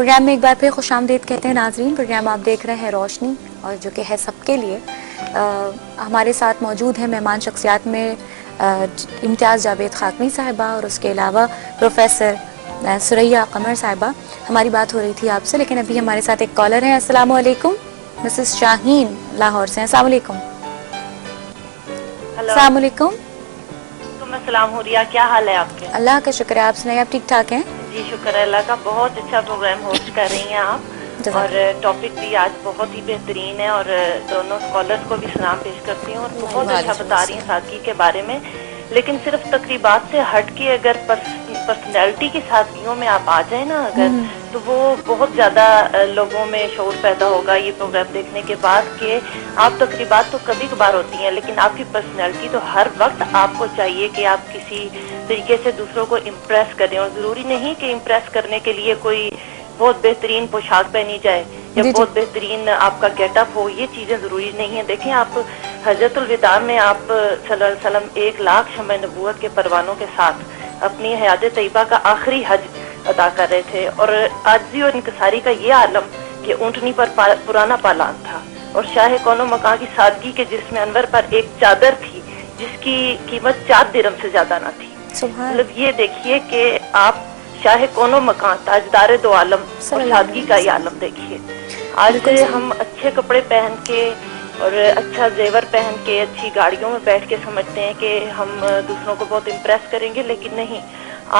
Programme میں ایک بار پھر خوش آمدید کہتے ہیں ناظرین. پروگرام آپ دیکھ رہے ہیں روشنی، اور جو کہ ہے سب کے لیے. ہمارے ساتھ موجود ہیں مہمان شخصیات میں امتیاز جاوید خاکمی صاحبہ، اور اس کے علاوہ پروفیسر ثریا قمر صاحبہ. ہماری بات ہو رہی تھی آپ سے، لیکن ابھی ہمارے ساتھ ایک کالر ہیں. السلام علیکم. مسز شاہین لاہور سے. السلام علیکم. السلام علیکم. السلام حوریا، کیا حال ہے آپ کے؟ اللہ کا شکر ہے، آپ سنائیں، آپ ٹھیک ٹھاک ہیں؟ جی شکر ہے اللہ کا. بہت اچھا پروگرام ہوسٹ کر رہی ہیں آپ، اور ٹاپک بھی آج بہت ہی بہترین ہے، اور دونوں اسکالرس کو بھی سلام پیش کرتی ہوں، اور بہت اچھا بتا رہی ہیں سادگی کے بارے میں. لیکن صرف تقریبات سے ہٹ کے اگر پرسنالٹی کی سادگیوں میں آپ آ جائیں نا اگر، تو وہ بہت زیادہ لوگوں میں شعور پیدا ہوگا یہ پروگرام دیکھنے کے بعد کہ آپ تقریبات تو کبھی کبھار ہوتی ہیں، لیکن آپ کی پرسنالٹی تو ہر وقت آپ کو چاہیے کہ آپ کسی طریقے سے دوسروں کو امپریس کریں. اور ضروری نہیں کہ امپریس کرنے کے لیے کوئی بہت بہترین پوشاک پہنی جائے یا بہت بہترین آپ کا گیٹ اپ ہو، یہ چیزیں ضروری نہیں ہیں. دیکھیں آپ حجۃ الوداع میں آپ صلی اللہ علیہ وسلم 1,00,000 شمع نبوت کے پروانوں کے ساتھ اپنی حیات طیبہ کا آخری حج ادا کر رہے تھے، اور عاجزی اور انکساری کا یہ عالم کہ اونٹنی پر پرانا پالان تھا، اور شاہ کون و مکان کی سادگی کے جسم انور پر ایک چادر تھی جس کی قیمت 4 درہم سے زیادہ نہ تھی. مطلب یہ دیکھیے کہ آپ شاہ کون و مکان، تاجدار دو عالم، اور سادگی کا یہ عالم دیکھیے. آج ہم اچھے کپڑے پہن کے اور اچھا زیور پہن کے اچھی گاڑیوں میں بیٹھ کے سمجھتے ہیں کہ ہم دوسروں کو بہت امپریس کریں گے، لیکن نہیں.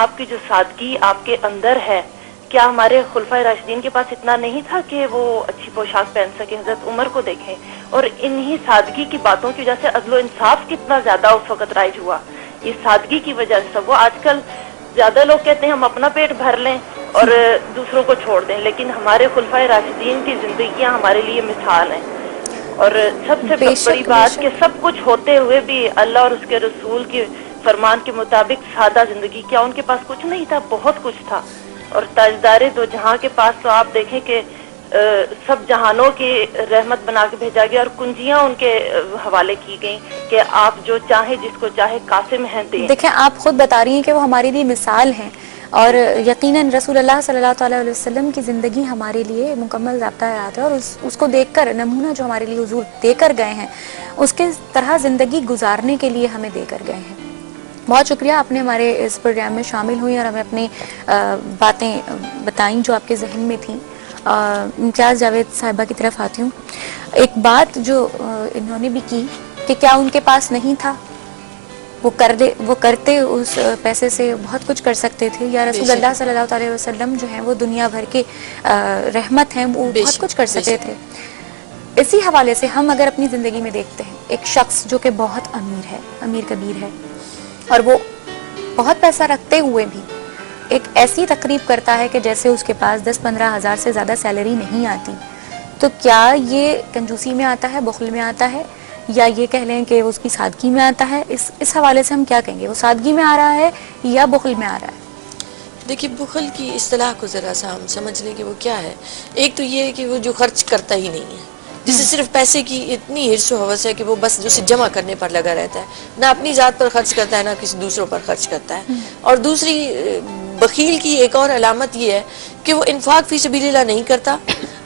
آپ کی جو سادگی آپ کے اندر ہے، کیا ہمارے خلفائے راشدین کے پاس اتنا نہیں تھا کہ وہ اچھی پوشاک پہن سکے؟ حضرت عمر کو دیکھیں، اور انہی سادگی کی باتوں کی وجہ سے عدل و انصاف کتنا زیادہ اس وقت رائج ہوا. یہ سادگی کی وجہ سے. وہ آج کل زیادہ لوگ کہتے ہیں ہم اپنا پیٹ بھر لیں اور دوسروں کو چھوڑ دیں، لیکن ہمارے خلفائے راشدین کی زندگیاں ہمارے لیے مثال ہیں. اور سب سے بڑی بات کہ سب کچھ ہوتے ہوئے بھی اللہ اور اس کے رسول کے فرمان کے مطابق سادہ زندگی. کیا ان کے پاس کچھ نہیں تھا؟ بہت کچھ تھا. اور تاجدار دو جہاں کے پاس تو آپ دیکھیں کہ سب جہانوں کی رحمت بنا کے بھیجا گیا، اور کنجیاں ان کے حوالے کی گئیں کہ آپ جو چاہیں جس کو چاہے قاسم ہیں دیں. دیکھیں آپ خود بتا رہی ہیں کہ وہ ہمارے لیے مثال ہیں، اور یقیناً رسول اللہ صلی اللہ تعالیٰ علیہ وسلم کی زندگی ہمارے لیے مکمل ضابطہ حیات ہے، اور اس کو دیکھ کر نمونہ جو ہمارے لیے حضور دے کر گئے ہیں، اس کے طرح زندگی گزارنے کے لیے ہمیں دے کر گئے ہیں. بہت شکریہ، آپ نے ہمارے اس پروگرام میں شامل ہوئی اور ہمیں اپنی باتیں بتائیں جو آپ کے ذہن میں تھیں. امتیاز جاوید صاحبہ کی طرف آتی ہوں. ایک بات جو انہوں نے بھی کی کہ کیا ان کے پاس نہیں تھا، وہ کرتے اس پیسے سے بہت کچھ کر سکتے تھے. یا رسول اللہ صلی اللہ علیہ وسلم جو ہیں وہ دنیا بھر کے رحمت ہیں، وہ بہت کچھ کر سکتے تھے. اسی حوالے سے ہم اگر اپنی زندگی میں دیکھتے ہیں ایک شخص جو کہ بہت امیر ہے، امیر کبیر ہے، اور وہ بہت پیسہ رکھتے ہوئے بھی ایک ایسی تقریب کرتا ہے کہ جیسے اس کے پاس 10-15 ہزار سے زیادہ سیلری نہیں آتی، تو کیا یہ کنجوسی میں آتا ہے، بخل میں آتا ہے، یا یہ کہہ لیں کہ اس کی سادگی میں آتا ہے؟ اس حوالے سے ہم کیا کہیں گے؟ وہ سادگی میں آ رہا ہے یا بخل میں آ رہا ہے؟ دیکھیے بخل کی اصطلاح کو ذرا سا ہم سمجھ لیں کہ وہ کیا ہے. ایک تو یہ ہے کہ وہ جو خرچ کرتا ہی نہیں ہے، جسے صرف پیسے کی اتنی حرص و ہوس ہے کہ وہ بس اسے جمع کرنے پر لگا رہتا ہے، نہ اپنی ذات پر خرچ کرتا ہے نہ کسی دوسروں پر خرچ کرتا ہے. اور دوسری بخیل کی ایک اور علامت یہ ہے کہ وہ انفاق فی سبیل اللہ نہیں کرتا،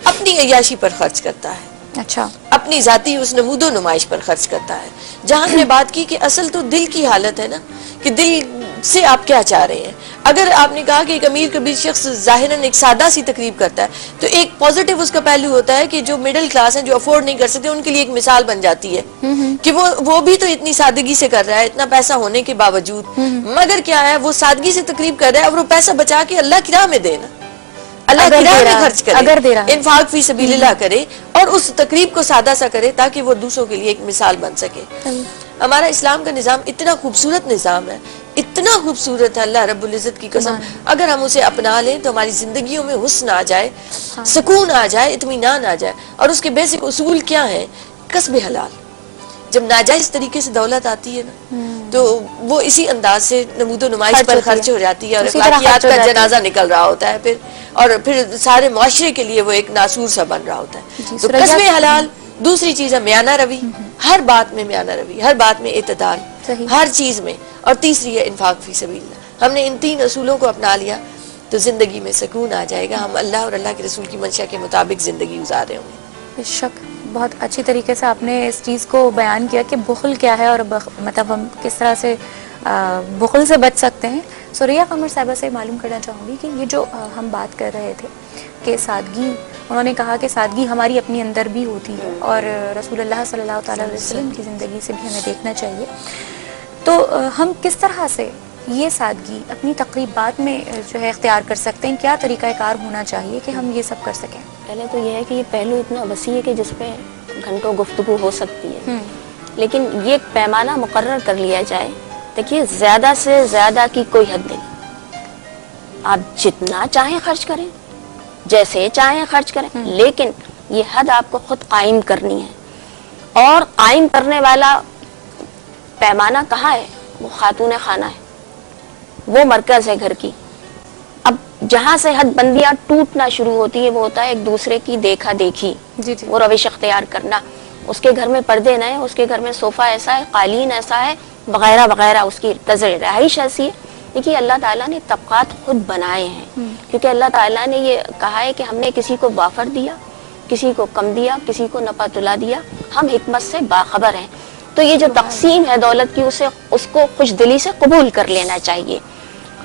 اپنی عیاشی پر خرچ کرتا ہے. اچھا، اپنی ذاتی اس نمود و نمائش پر خرچ کرتا ہے. جہاں ہم نے بات کی کہ اصل تو دل کی حالت ہے نا، کہ دل سے آپ کیا چاہ رہے ہیں. اگر آپ نے کہا کہ ایک امیر کبیر شخص ظاہراً ایک سادہ سی تقریب کرتا ہے، تو ایک پازیٹیو اس کا پہلو ہوتا ہے کہ جو مڈل کلاس ہیں، جو افورڈ نہیں کر سکتے، ان کے لیے ایک مثال بن جاتی ہے کہ وہ بھی تو اتنی سادگی سے کر رہا ہے، اتنا پیسہ ہونے کے باوجود. مگر کیا ہے، وہ سادگی سے تقریب کر رہا ہے، اور وہ پیسہ بچا کے اللہ کی راہ میں دینا، اللہ کی راہ میں خرچ کرے، انفاق فی سبیل اللہ کرے، اور اس تقریب کو سادہ سا کرے تاکہ وہ دوسروں کے لیے ایک مثال بن سکے. ہمارا اسلام کا نظام اتنا خوبصورت نظام ہے، اتنا خوبصورت ہے، اللہ رب العزت کی قسم. اگر ہم اسے اپنا لیں تو ہماری زندگیوں میں حسن آ جائے، سکون آ جائے، اطمینان آ جائے. اور اس کے بیسک اصول کیا ہیں؟ کسب حلال. جب ناجائز طریقے سے دولت آتی ہے نا، تو وہ اسی انداز سے نمود و نمائش پر خرچ ہو جاتی ہے، اور اخلاقیات کا جنازہ نکل رہا ہوتا ہے پھر سارے معاشرے کے لیے وہ ایک ناسور سا بن رہا ہوتا ہے. تو کسب حلال. دوسری چیز ہے میانہ روی، ہر بات میں میانہ روی، ہر بات میں اعتدال، ہر چیز میں. اور تیسری ہے انفاق فی سبیل اللہ. ہم نے ان 3 اصولوں کو اپنا لیا تو زندگی میں سکون آ جائے گا. ہم اللہ اور اللہ کے رسول کی منشا کے مطابق زندگی گزار رہے ہوں گے. بے شک بہت اچھی طریقے سے آپ نے اس چیز کو بیان کیا کہ بخل کیا ہے اور مطلب ہم کس طرح سے بخل سے بچ سکتے ہیں. سوریا قمر صاحبہ سے معلوم کرنا چاہوں گی کہ یہ جو ہم بات کر رہے تھے کہ سادگی، انہوں نے کہا کہ سادگی ہماری اپنی اندر بھی ہوتی ہے اور رسول اللہ صلی اللہ تعالیٰ علیہ وسلم کی زندگی سے بھی ہمیں دیکھنا چاہیے. تو ہم کس طرح سے یہ سادگی اپنی تقریبات میں جو ہے اختیار کر سکتے ہیں؟ کیا طریقہ کار ہونا چاہیے کہ ہم یہ سب کر سکیں؟ پہلے تو یہ ہے کہ یہ پہلو اتنا وسیع ہے کہ جس پہ گھنٹوں گفتگو ہو سکتی ہے، لیکن یہ ایک پیمانہ مقرر کر لیا جائے. دیکھیے زیادہ سے زیادہ کی کوئی حد نہیں، آپ جتنا چاہیں خرچ کریں، جیسے چاہیں خرچ کریں، لیکن یہ حد آپ کو خود قائم کرنی ہے. اور قائم کرنے والا پیمانہ کہاں ہے؟ وہ خاتون خانہ ہے، وہ مرکز ہے گھر کی. اب جہاں سے حد بندیاں ٹوٹنا شروع ہوتی ہے وہ ہوتا ہے ایک دوسرے کی دیکھا دیکھی، وہ روش اختیار کرنا. اس کے گھر میں پردے نہ ہیں، اس کے گھر میں صوفہ ایسا ہے، قالین ایسا ہے، وغیرہ وغیرہ، اس کی طرز رہائش ایسی ہے. دیکھیے اللہ تعالیٰ نے طبقات خود بنائے ہیں، کیونکہ اللہ تعالیٰ نے یہ کہا ہے کہ ہم نے کسی کو وافر دیا، کسی کو کم دیا، کسی کو نپا تلا دیا، ہم حکمت سے باخبر ہیں. تو یہ جو تقسیم ہے دولت کی اس کو خوش دلی سے قبول کر لینا چاہیے.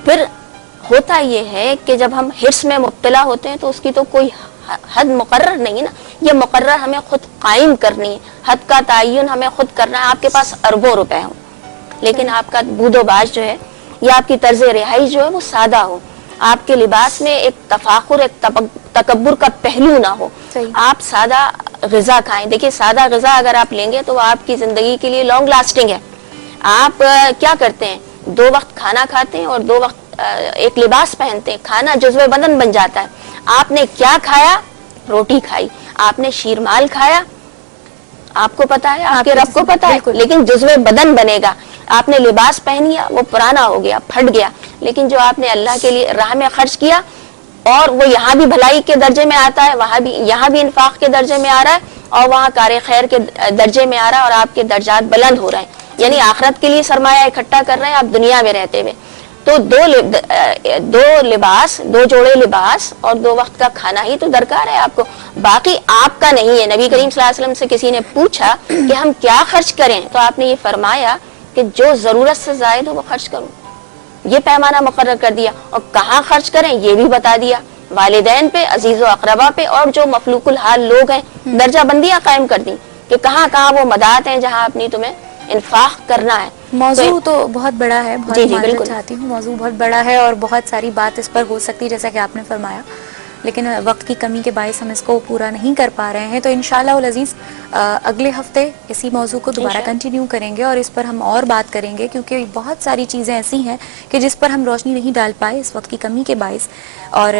پھر ہوتا یہ ہے کہ جب ہم حرص میں مبتلا ہوتے ہیں تو اس کی تو کوئی حد مقرر نہیں نا، یہ مقرر ہمیں خود قائم کرنی ہے. حد کا تعین ہمیں خود کرنا ہے. آپ کے پاس اربوں روپے ہوں لیکن آپ کا بود و باش جو ہے یا آپ کی طرز رہائش جو ہے وہ سادہ ہو، آپ کے لباس میں ایک تفاخر، ایک تکبر کا پہلو نہ ہو، آپ سادہ غذا کھائیں. دیکھیے سادہ غذا اگر آپ لیں گے تو وہ آپ کی زندگی کے لیے لانگ لاسٹنگ ہے. آپ کیا کرتے ہیں؟ 2 وقت کھانا کھاتے ہیں اور 2 وقت ایک لباس پہنتے ہیں. کھانا جزو بدن بن جاتا ہے. آپ نے کیا کھایا؟ روٹی کھائی. آپ نے شیرمال کھایا، آپ کو پتا ہے، آپ کے رب کو پتا ہے، لیکن جزو بدن بنے گا. آپ نے لباس پہن لیا، وہ پرانا ہو گیا، پھٹ گیا، لیکن جو آپ نے اللہ کے لیے راہ میں خرچ کیا اور وہ یہاں بھی بھلائی کے درجے میں آتا ہے، وہاں بھی، یہاں بھی انفاق کے درجے میں آ رہا ہے اور وہاں کار خیر کے درجے میں آ رہا ہے اور آپ کے درجات بلند ہو رہے ہیں. یعنی آخرت کے لیے سرمایہ اکٹھا کر رہے ہیں آپ دنیا میں رہتے ہوئے. تو 2 جوڑے لباس اور 2 وقت کا کھانا ہی تو درکار ہے آپ کو، باقی آپ کا نہیں ہے. نبی کریم صلی اللہ علیہ وسلم سے کسی نے پوچھا کہ ہم کیا خرچ کریں تو آپ نے یہ فرمایا کہ جو ضرورت سے زائد ہو وہ خرچ کروں. یہ پیمانہ مقرر کر دیا. اور کہاں خرچ کریں یہ بھی بتا دیا، والدین پہ، عزیز و اقربا پہ، اور جو مفلوق الحال لوگ ہیں درجہ بندیاں قائم کر دی کہ کہاں کہاں وہ مدات ہیں جہاں اپنی تمہیں انفاق کرنا ہے. موضوع تو بہت بڑا ہے، بہت جی معذرت بالکل چاہتی ہوں، موضوع بہت بڑا ہے اور بہت ساری بات اس پر ہو سکتی ہے جیسا کہ آپ نے فرمایا، لیکن وقت کی کمی کے باعث ہم اس کو پورا نہیں کر پا رہے ہیں. تو انشاءاللہ العزیز اگلے ہفتے اسی موضوع کو دوبارہ کنٹینیو کریں گے اور اس پر ہم اور بات کریں گے، کیونکہ بہت ساری چیزیں ایسی ہیں کہ جس پر ہم روشنی نہیں ڈال پائے اس وقت کی کمی کے باعث. اور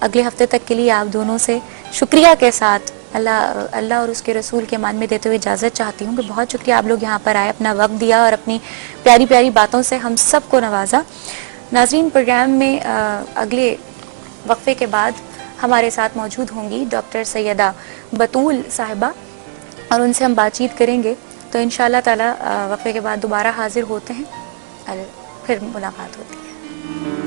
اگلے ہفتے تک کے لیے آپ دونوں سے شکریہ کے ساتھ اللہ اور اس کے رسول کے مان میں دیتے ہوئے اجازت چاہتی ہوں کہ بہت شکریہ آپ لوگ یہاں پر آئے، اپنا وقت دیا اور اپنی پیاری پیاری باتوں سے ہم سب کو نوازا. ناظرین پروگرام میں اگلے وقفے کے بعد ہمارے ساتھ موجود ہوں گی ڈاکٹر سیدہ بطول صاحبہ اور ان سے ہم بات چیت کریں گے. تو انشاءاللہ تعالی وقفے کے بعد دوبارہ حاضر ہوتے ہیں، پھر ملاقات ہوتی ہے.